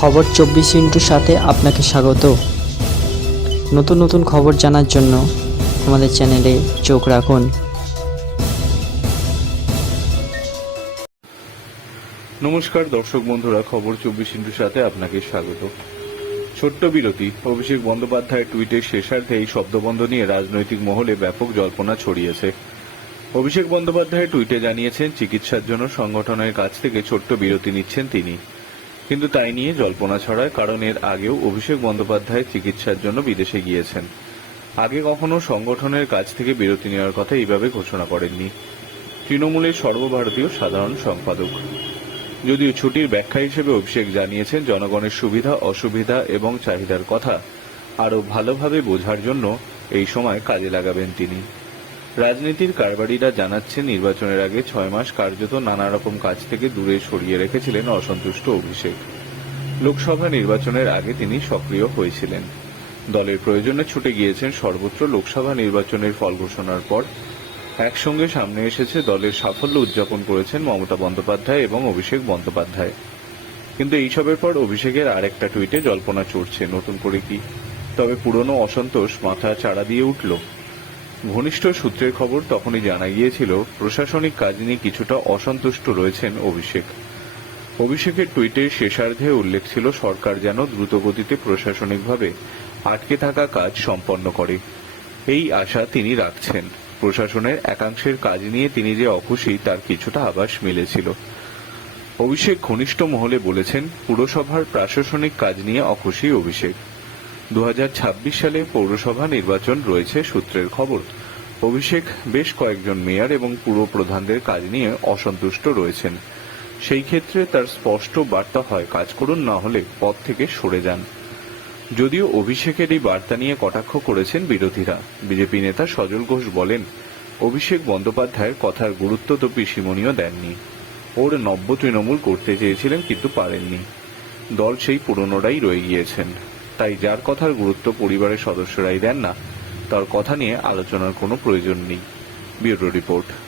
খবর চব্বিশ ইন্টুর সাথে আপনাকে স্বাগত। নতুন নতুন খবর জানার জন্য আমাদের চ্যানেলে চোখ রাখুন। নমস্কার দর্শক বন্ধুরা, খবর চব্বিশ ইন্টুর সাথে আপনাকে স্বাগত। ছোট্ট বিরতি, অভিষেক বন্দ্যোপাধ্যায়ের টুইটের শেষার্ধে এই শব্দবন্ধ নিয়ে রাজনৈতিক মহলে ব্যাপক জল্পনা ছড়িয়েছে। অভিষেক বন্দ্যোপাধ্যায় টুইটে জানিয়েছেন, চিকিৎসার জন্য সংগঠনের কাছ থেকে ছোট্ট বিরতি নিচ্ছেন তিনি। কিন্তু তাই নিয়ে জল্পনা ছড়ায়, কারণ এর আগেও অভিষেক বন্দ্যোপাধ্যায় চিকিৎসার জন্য বিদেশে গিয়েছেন। আগে কখনো সংগঠনের কাছ থেকে বিরতি নেওয়ার কথা এইভাবে ঘোষণা করেননি। তৃণমূলের সর্বভারতীয় সাধারণ সম্পাদক। যদিও ছুটির ব্যাখ্যা হিসেবে অভিষেক জানিয়েছেন, জনগণের সুবিধা, অসুবিধা এবং চাহিদার কথা আরও ভালোভাবে বোঝার জন্য এই সময় কাজে লাগাবেন তিনি। রাজনীতির কারবারিরা জানাচ্ছেন, নির্বাচনের আগে ছয় মাস কার্যত নানা রকম কাজ থেকে দূরে সরিয়ে রেখেছিলেন অসন্তুষ্ট অভিষেক। লোকসভা নির্বাচনের আগে তিনি সক্রিয় হয়েছিলেন। দলের প্রয়োজনে ছুটে গিয়েছেন সর্বত্র লোকসভা নির্বাচনের ফল ঘোষণার পর। একসঙ্গে সামনে এসেছে দলের সাফল্য উদযাপন করেছেন মমতা বন্দ্যোপাধ্যায় এবং অভিষেক বন্দ্যোপাধ্যায়। কিন্তু এইসবের পর অভিষেকের আরেকটা টুইটে জল্পনা চড়ছে, নতুন করে কি? তবে পুরনো অসন্তোষ মাথা চাড়া দিয়ে উঠল। ঘনিষ্ঠ সূত্রের খবর তখনই জানা গিয়েছিল, প্রশাসনিক কাজ নিয়ে কিছুটা অসন্তুষ্ট রয়েছেন অভিষেক। অভিষেকের টুইটের শেষার্ধে উল্লেখ ছিল, সরকার যেন দ্রুতগতিতে প্রশাসনিকভাবে আটকে থাকা কাজ সম্পন্ন করে। এই আশা তিনি রাখছেন। প্রশাসনের একাংশের কাজ নিয়ে তিনি যে অখুশি, তার কিছুটা আভাস মিলেছিল। অভিষেক ঘনিষ্ঠ মহলে বলেছেন, পুরসভার প্রশাসনিক কাজ নিয়ে অখুশি অভিষেক। দু হাজার ছাব্বিশ সালে পৌরসভা নির্বাচন রয়েছে সূত্রের খবর। অভিষেক বেশ কয়েকজন মেয়র এবং পুর প্রধানদের কাজ নিয়ে অসন্তুষ্ট রয়েছেন। সেই ক্ষেত্রে তার স্পষ্ট বার্তা হয়, কাজ করুন, না হলে পদ থেকে সরে যান। যদিও অভিষেকের এই বার্তা নিয়ে কটাক্ষ করেছেন বিরোধীরা। বিজেপি নেতা সজল ঘোষ বলেন, অভিষেক বন্দ্যোপাধ্যায়ের কথার গুরুত্ব তো পিসিমণিও দেননি। ওর নব্য তৃণমূল করতে চেয়েছিলেন কিন্তু পারেননি। দল সেই পুরনোরাই রয়ে গিয়েছেন। তাই যার কথার গুরুত্ব পরিবারের সদস্যরাই দেন না, তার কথা নিয়ে আলোচনার কোনো প্রয়োজন নেই। Bureau report.